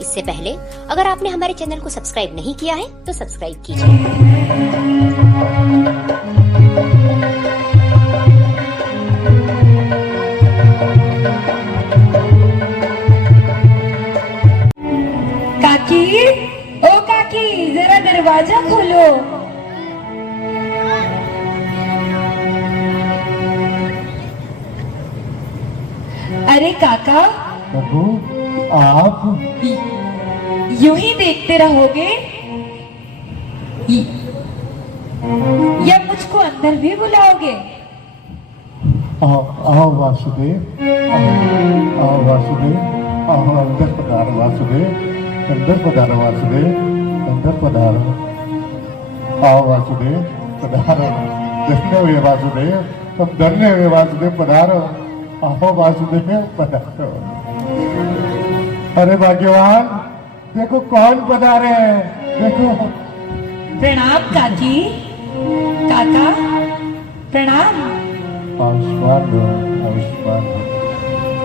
इससे पहले अगर आपने हमारे चैनल को सब्सक्राइब नहीं किया है तो सब्सक्राइब कीजिए। काकी, ओ काकी, जरा दरवाजा खोलो। अरे काका, प्रभु आप यूं ही देखते रहोगे या मुझको अंदर भी बुलाओगे? आओ वासुदेव, आओ वासुदेव, आओ अंदर पधारो वासुदेव, अंदर पधारो वासुदेव, अंदर पधारो। आओ वासुदेव पधारो, धन्य हुए वासुदेव, हम धन्य हुए वासुदेव पधारो। आओ वासुदेव पधारो। अरे भाग्यवान, देखो कौन पधारे हैं, देखो। प्रणाम काकी, काका प्रणाम। आयुष्मान हो, आयुष्मान हो।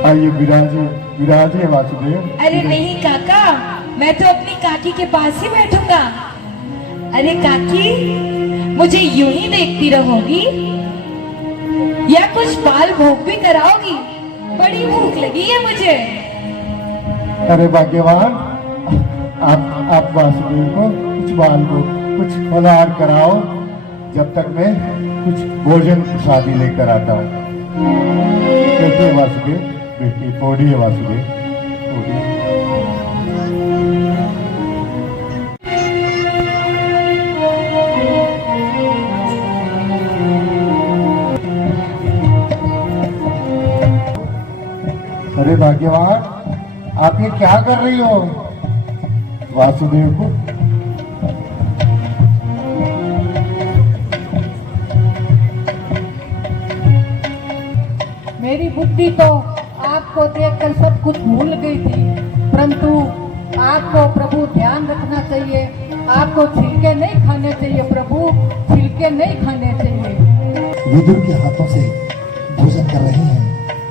आइए विराजिए, विराजिए वासुदेव। अरे नहीं काका, मैं तो अपनी काकी के पास ही बैठूंगा। अरे काकी, मुझे यूं ही देखती रहोगी या कुछ बाल भोग भी कराओगी? बड़ी भूख लगी है मुझे। अरे भाग्यवान, आप वासुदेव को कुछ बाल को कुछ फलाहार कराओ, जब तक मैं कुछ भोजन प्रसादी लेकर आता हूँ। बैठिए वासुदेव, बैठिए, पौड़िए वासुदेव, पौड़िए। अरे भाग्यवान, आप ये क्या कर रही हो? वासुदेव को मेरी बुद्धि तो आपको देखकर सब कुछ भूल गई थी, परंतु आपको प्रभु ध्यान रखना चाहिए। आपको छिलके नहीं खाने चाहिए प्रभु, छिलके नहीं खाने चाहिए। विदुर के हाथों से भोजन कर रहे हैं,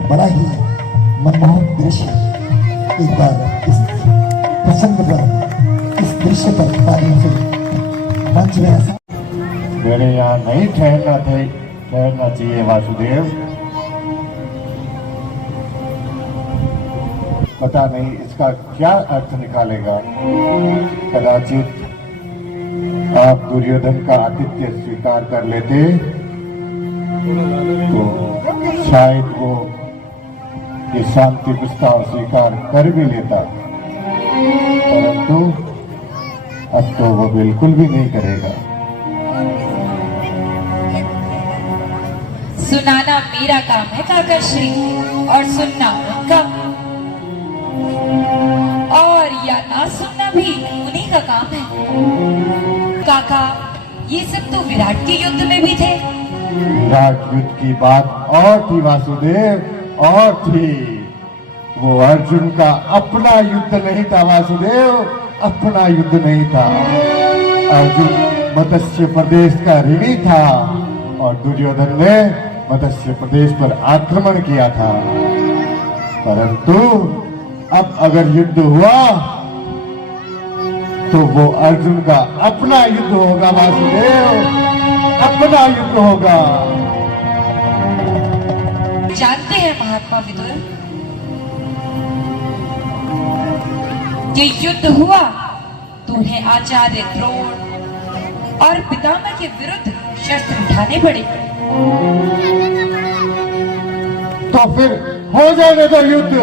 बड़ा ही मनमोहक दृश्य। एक बार इस प्रसंग पर, इस दृश्य पर तालियों से मंच में ऐसा। मेरे यहाँ नहीं ठहरना चाहिए वासुदेव। पता नहीं इसका क्या अर्थ निकालेगा। कदाचित आप दुर्योधन का आतिथ्य स्वीकार कर लेते तो शायद वो ये शांति प्रस्ताव स्वीकार कर भी लेता, परंतु अब तो वो बिल्कुल भी नहीं करेगा। सुनाना मेरा काम है काका श्री, और सुनना उनका, और या ना सुनना भी उन्हीं का काम है। काका, ये सब तो विराट के युद्ध में भी थे। विराट युद्ध की बात और थी वासुदेव, और थी। वो अर्जुन का अपना युद्ध नहीं था वासुदेव, अपना युद्ध नहीं था। अर्जुन मत्स्य प्रदेश का ऋणी था और दुर्योधन ने मत्स्य प्रदेश पर आक्रमण किया था। परंतु अब अगर युद्ध हुआ तो वो अर्जुन का अपना युद्ध होगा वासुदेव, अपना युद्ध होगा। जानते हैं महात्मा विदुर, ये युद्ध हुआ तो उन्हें आचार्य द्रोण और पितामह के विरुद्ध शस्त्र उठाने पड़े। तो फिर हो जाने दो युद्ध,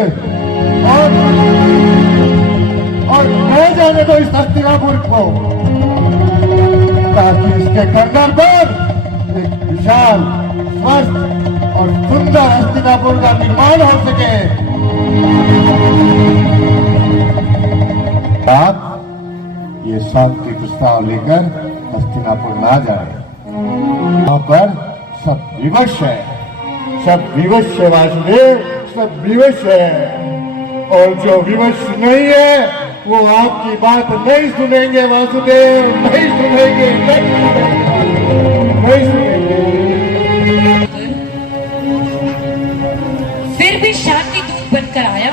और हो जाने दो इस हस्तिनापुर को, ताकि इसके कंधर पर एक विशाल, स्वस्थ और सुंदर हस्तिनापुर का निर्माण हो सके। आप ये शांति प्रस्ताव लेकर हस्तिनापुर ना जाए। वहां पर सब विवश है, सब विवश है वासुदेव, सब विवश है। और जो विवश नहीं है वो आपकी बात नहीं सुनेंगे वासुदेव, नहीं सुनेंगे, नहीं सुनेंगे। फिर भी शांति दूत बनकर आया।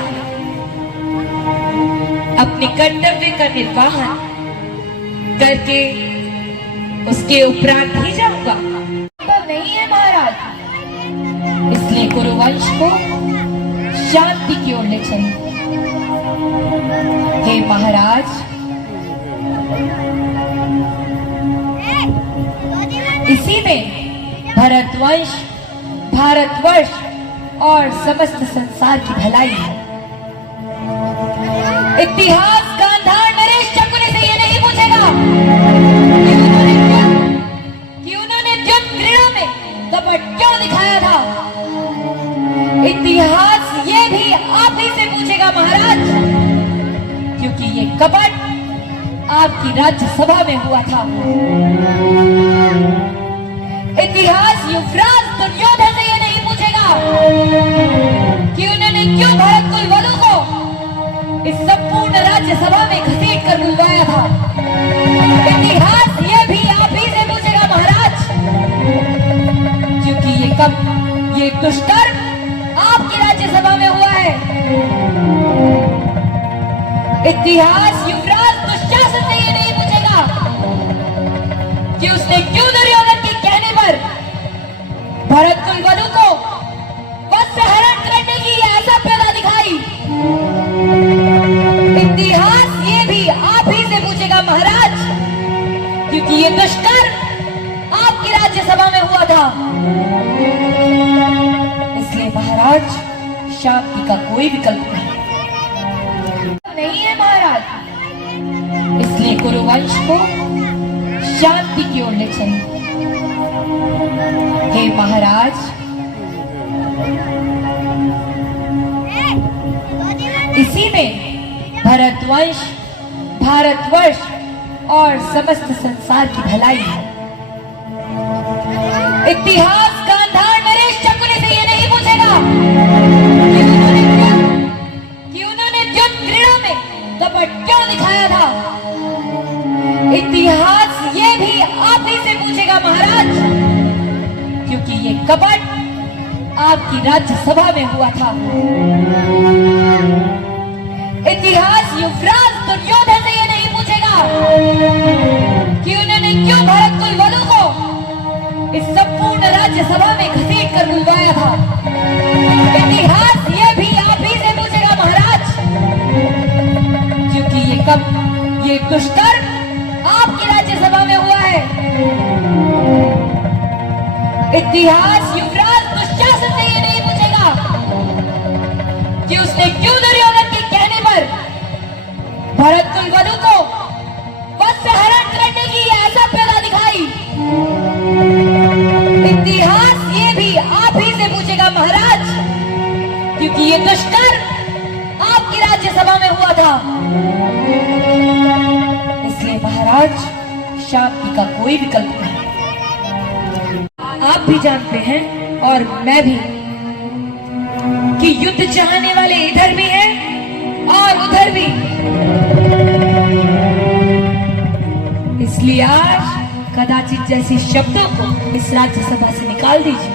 अब अपने कर्तव्य का निर्वाहन करके उसके उपरांत ही जाऊंगा। तो नहीं है महाराज, इसलिए कुरुवंश को शांति की ओर ले चलें। हे महाराज, इसी में भरतवंश, भारतवर्ष और समस्त संसार की भलाई है। इतिहास गांधार नरेश शकुनी से ये नहीं पूछेगा कि उन्होंने युद्ध क्रीड़ा में कपट क्यों दिखाया था। इतिहास ये भी आप ही से पूछेगा महाराज, क्योंकि ये कपट आपकी राज्यसभा में हुआ था। इतिहास युवराज दुर्योधन से ये नहीं पूछेगा कि उन्होंने क्यों भरत कुल वधु को इस संपूर्ण राज्यसभा में घसीट कर बुलवाया था। इतिहास ये भी आप ही से पूछेगा महाराज, क्योंकि ये दुष्कर्म आपकी राज्यसभा में हुआ है। इतिहास युवराज दुशासन से ये नहीं पूछेगा कि उसने क्यों दुर्योधन के कहने पर भरत कुल वधु को वस्त्र हरण करने की ऐसा पैदा दिखाई। इतिहास ये भी आप ही से पूछेगा महाराज, क्योंकि ये दुष्कर्म आपकी राज्यसभा में हुआ था। इसलिए महाराज, शांति का कोई विकल्प नहीं है महाराज, इसलिए कुरुवंश को शांति की ओर ले चलें। हे महाराज, इसी में भरतवंश, भारतवर्ष और समस्त संसार की भलाई है। इतिहास गांधार नरेश शकुनी से ये नहीं पूछेगा कि उन्होंने युद्ध क्रीड़ा में कपट क्यों दिखाया था। इतिहास ये भी आप ही से पूछेगा महाराज, क्योंकि ये कपट आपकी राज्यसभा में हुआ था। इतिहास युवराज दुर्योधन से ये नहीं पूछेगा कि उन्होंने क्यों भरत कुल वधु को इस संपूर्ण राज्यसभा में घसीट कर बुलवाया था। इतिहास ये भी आप ही से पूछेगा महाराज, क्योंकि ये दुष्कर्म आपकी राज्यसभा में हुआ है। इतिहास युवराज दुशासन से ये नहीं पूछेगा कि उसने क्यों दुर्योधन के कहने पर भरत कुल वधु को वस्त्र हरण करने की ऐसा पैदा दिखाई। इतिहास ये भी आप ही से पूछेगा महाराज, क्योंकि ये दुष्कर्म आपकी राज्यसभा में हुआ था। इसलिए महाराज, शांति का कोई विकल्प नहीं। आप भी जानते हैं और मैं भी कि युद्ध चाहने वाले इधर भी हैं और उधर भी। इसलिए आज कदाचित जैसे शब्दों को इस राज्यसभा से निकाल दीजिए,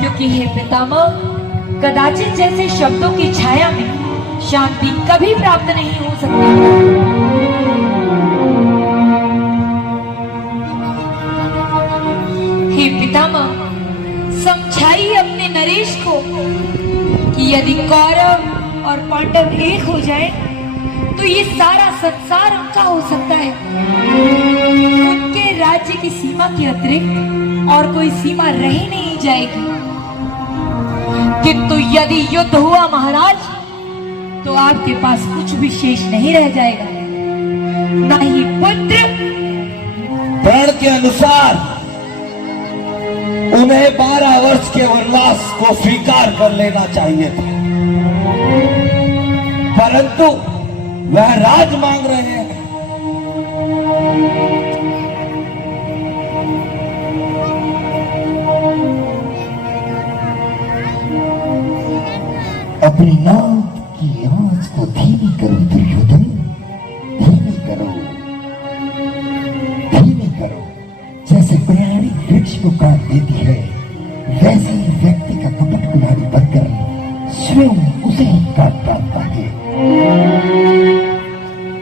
क्योंकि हे पितामह, कदाचित जैसे शब्दों की छाया में शांति कभी प्राप्त नहीं हो सकती। हे पितामह, समझाइए अपने नरेश को कि यदि कौरव और पांडव एक हो जाए तो ये सारा संसार उनका हो सकता है। उनके राज्य की सीमा के अतिरिक्त और कोई सीमा रह नहीं जाएगी। किंतु यदि युद्ध हुआ महाराज, तो आपके पास कुछ भी शेष नहीं रह जाएगा, ना ही पुत्र। प्रण के अनुसार उन्हें 12 वर्ष के वनवास को स्वीकार कर लेना चाहिए था, परंतु वह राज मांग रहे हैं। अपनी नाक की आंच को धीमी करो दुर्योधन, धीमी करो, धीमी करो। जैसे प्रयाणी वृक्ष को काट देती है, वैसे ही व्यक्ति का कपट कुल्हाड़ी बनकर स्वयं उसे ही काट डालता है।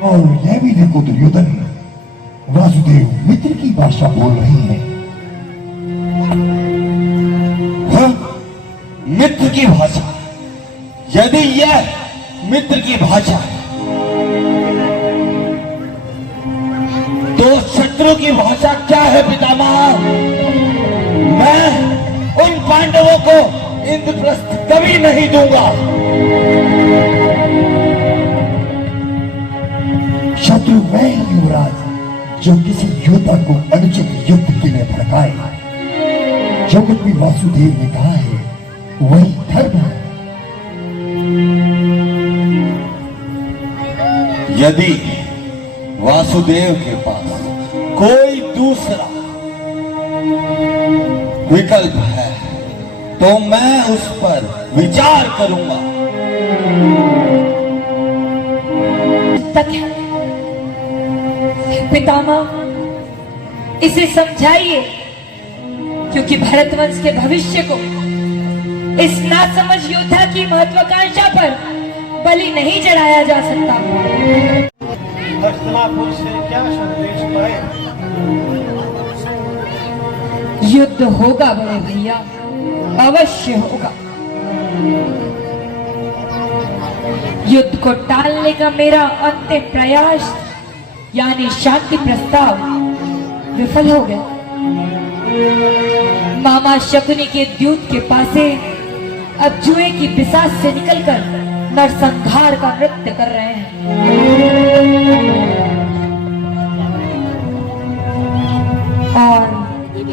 और यह भी देखो दुर्योधन, वासुदेव मित्र की भाषा बोल रही है। हाँ? मित्र की भाषा? यदि यह मित्र की भाषा है तो शत्रु की भाषा क्या है पितामह? मैं उन पांडवों को इंद्रप्रस्थ कभी नहीं दूंगा। शत्रु मैं ही युवराज, जो किसी योद्धा को अनुचित युद्ध के लिए भड़काए। जो कुछ भी वासुदेव ने कहा है वही धर्म है। यदि वासुदेव के पास कोई दूसरा विकल्प है तो मैं उस पर विचार करूंगा। तक है पितामह, इसे समझाइए, क्योंकि भरतवंश के भविष्य को इस नासमझ योद्धा की महत्वाकांक्षा पर बलि नहीं चढ़ाया जा सकता। हस्तिनापुर से क्या संदेश पाए? युद्ध होगा बड़े भैया, अवश्य होगा। युद्ध को टालने का मेरा अंतिम प्रयास यानी शांति प्रस्ताव विफल हो गया। मामा शकुनी के द्यूत के पासे अब जुए की पिशाच से निकलकर नरसंहार का नृत्य कर रहे हैं। और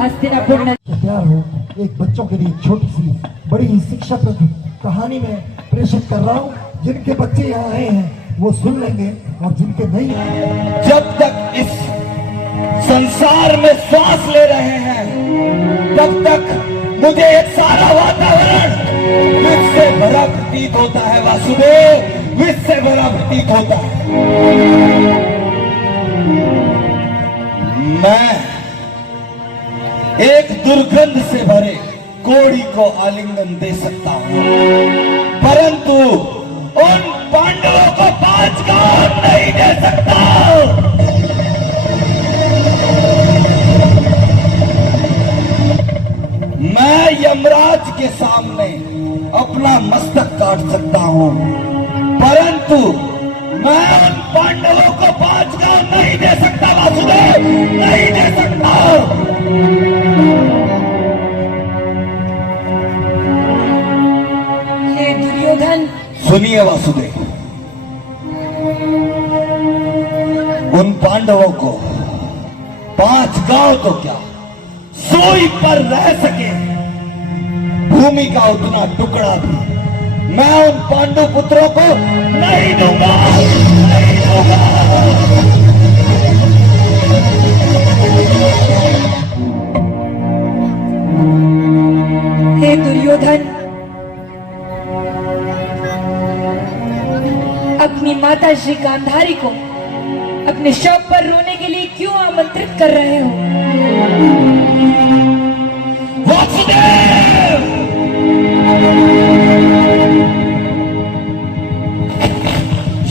हस्तिनापुर ने प्यार हो एक बच्चों के लिए छोटी सी बड़ी ही शिक्षाप्रद कहानी में प्रेषित कर रहा हूँ। जिनके बच्चे यहाँ आए हैं वो सुन लेंगे और जिनके नहीं, जब तक इस संसार में श्वास ले रहे हैं तब तक मुझे एक सारा वातावरण विष से भरा प्रतीत होता है। वासुदेव, विष से भरा प्रतीत होता है। मैं एक दुर्गंध से भरे कोड़ी को आलिंगन दे सकता हूं, परंतु उन पांडवों को 5 गांव नहीं दे सकता। मैं यमराज के सामने अपना मस्तक काट सकता हूं, परंतु मैं उन पांडवों को 5 गांव नहीं दे सकता। वासुदेव, नहीं दे सकता। हे दुर्योधन, सुनिए वासुदेव, उन पांडवों को 5 गांव तो क्या, सोई पर रह सके भूमि का उतना टुकड़ा भी मैं उन पांडु पुत्रों को नहीं दूंगा, नहीं दूंगा। हे दुर्योधन, अपनी माता श्री गांधारी को अपने शव पर रोने के लिए क्यों आमंत्रित कर रहे हो? वासुदेव,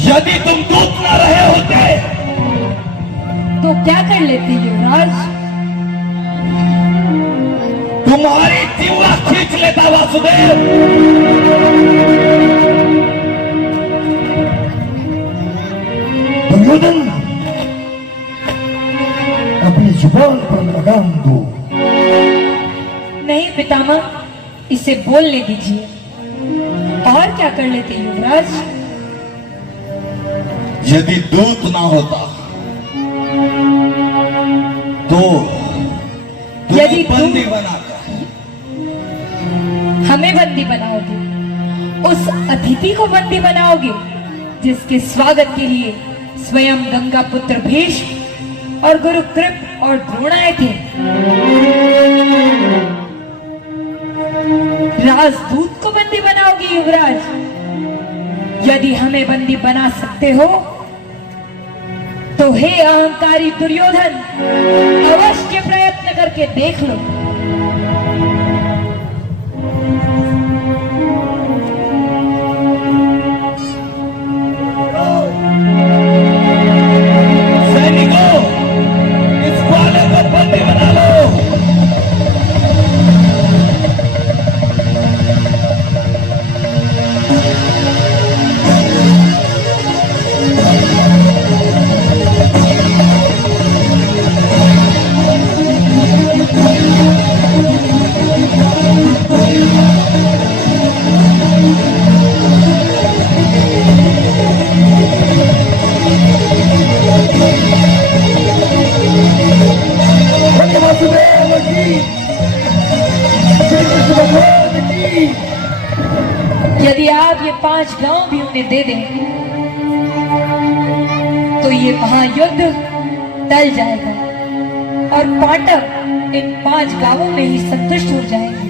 यदि तुम दूत न रहे होते तो क्या कर लेते युवराज? तुम्हारी जीवा खींच लेता। वासुदेव, दुर्योधन अपनी जुबान पर लगाम दो। नहीं पितामह, इसे बोलने दीजिए। और क्या कर लेते युवराज? यदि दूत ना होता तो यदि तुम बंदी बनाकर हमें बंदी बनाओगे, उस अतिथि को बंदी बनाओगे जिसके स्वागत के लिए स्वयं गंगा पुत्र भीष्म और गुरु कृप और द्रोण आए थे। राजदूत को बंदी बनाओगे युवराज? यदि हमें बंदी बना सकते हो तो हे अहंकारी दुर्योधन, अवश्य प्रयत्न करके देख लो। यदि आप ये 5 गांव भी उन्हें दे दें तो ये महायुद्ध टल जाएगा और पांडव इन 5 गांवों में ही संतुष्ट हो जाएंगे।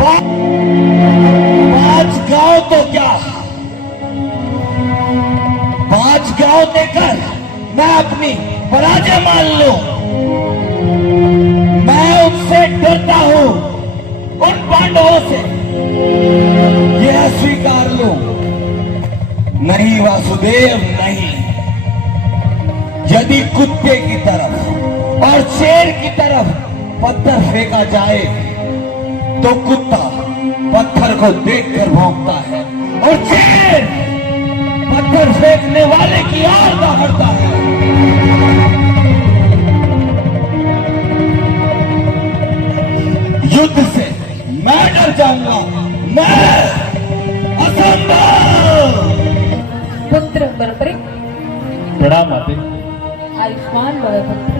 5 गांव तो क्या, 5 गांव देकर मैं अपनी पराजय मान लूं। मैं उनसे डरता हूं, उन पांडवों से, यह स्वीकार लूं। नहीं वासुदेव नहीं। यदि कुत्ते की तरफ और शेर की तरफ पत्थर फेंका जाए तो कुत्ता पत्थर को देखकर भौंकता है और शेर पत्थर फेंकने वाले की ओर दौड़ता है। युद्ध से मैं डर जाऊंगा, मैं असंभव। पुत्र बरबरी, प्रणाम माते। आयुष्मान भव पुत्र।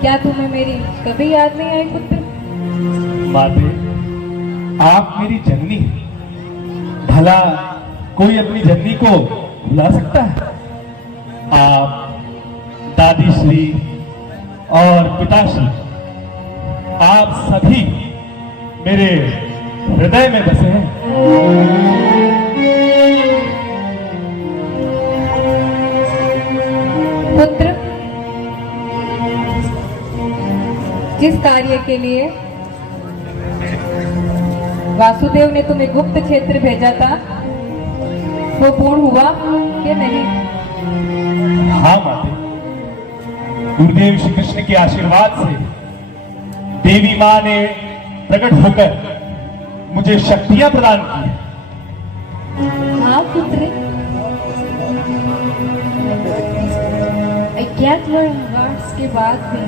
क्या तुम्हें मेरी कभी याद नहीं आई पुत्र? माते, आप मेरी जननी हैं। भला कोई अपनी जननी को भुला सकता है? आप दादी श्री और पिताश्री, आप सभी मेरे हृदय में बसे हैं। पुत्र, जिस कार्य के लिए वासुदेव ने तुम्हें गुप्त क्षेत्र भेजा था वो पूर्ण हुआ कि नहीं? हाँ माते, गुरुदेव श्री कृष्ण के आशीर्वाद से देवी मां ने प्रकट होकर मुझे शक्तियां प्रदान की। हाँ पुत्र, अज्ञात वर्ष के बाद भी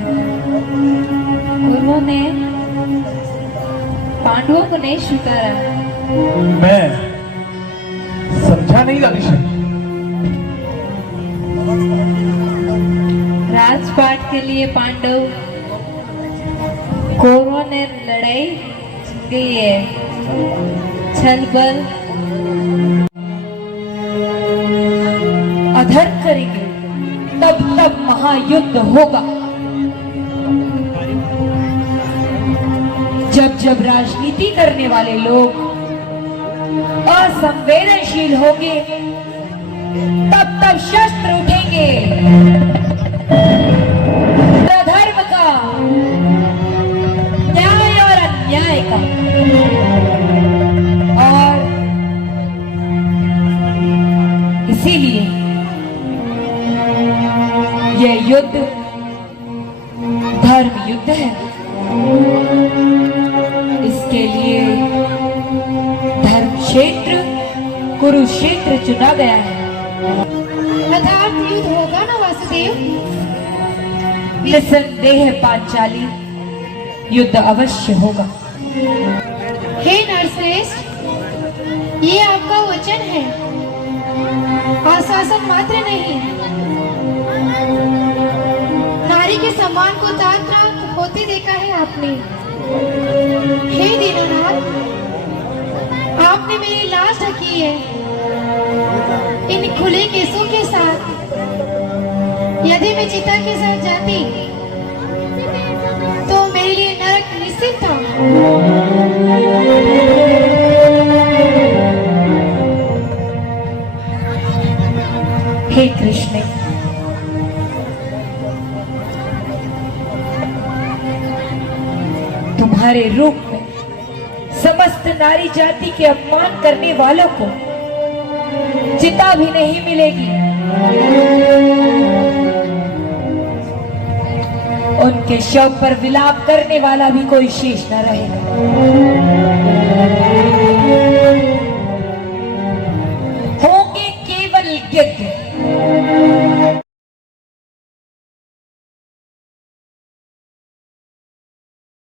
उन्होंने पांडवों को नहीं स्वीकारा। मैं समझा नहीं दादी। राजपाट के लिए पांडव कौरवों ने लड़ाई की है, छल बल अधर्म करेंगे तब महायुद्ध होगा। जब राजनीति करने वाले लोग असंवेदनशील होंगे तब शस्त्र उठेंगे। धर्म का, न्याय और अन्याय का, और इसीलिए यह युद्ध धर्म युद्ध है। इसके लिए धर्म क्षेत्र कुरुक्षेत्र चुना गया है। अर्थात युद्ध होगा ना वासुदेव? निसंदेह पांचाली, युद्ध अवश्य होगा। हे नरश्रेष्ठ, ये आपका वचन है, आश्वासन मात्र नहीं। नारी के सम्मान को ताक होते देखा है आपने। हे दीनानाथ, आपने मेरी लाश ढकी है इन खुले केसों के साथ। यदि मैं चिता के साथ जाती तो मेरे लिए नरक निश्चित था। हे कृष्ण, तुम्हारे रूप में समस्त नारी जाति के अपमान करने वालों को चिता भी नहीं मिलेगी। उनके शव पर विलाप करने वाला भी कोई शेष न रहेगा। होंगे केवल यज्ञ,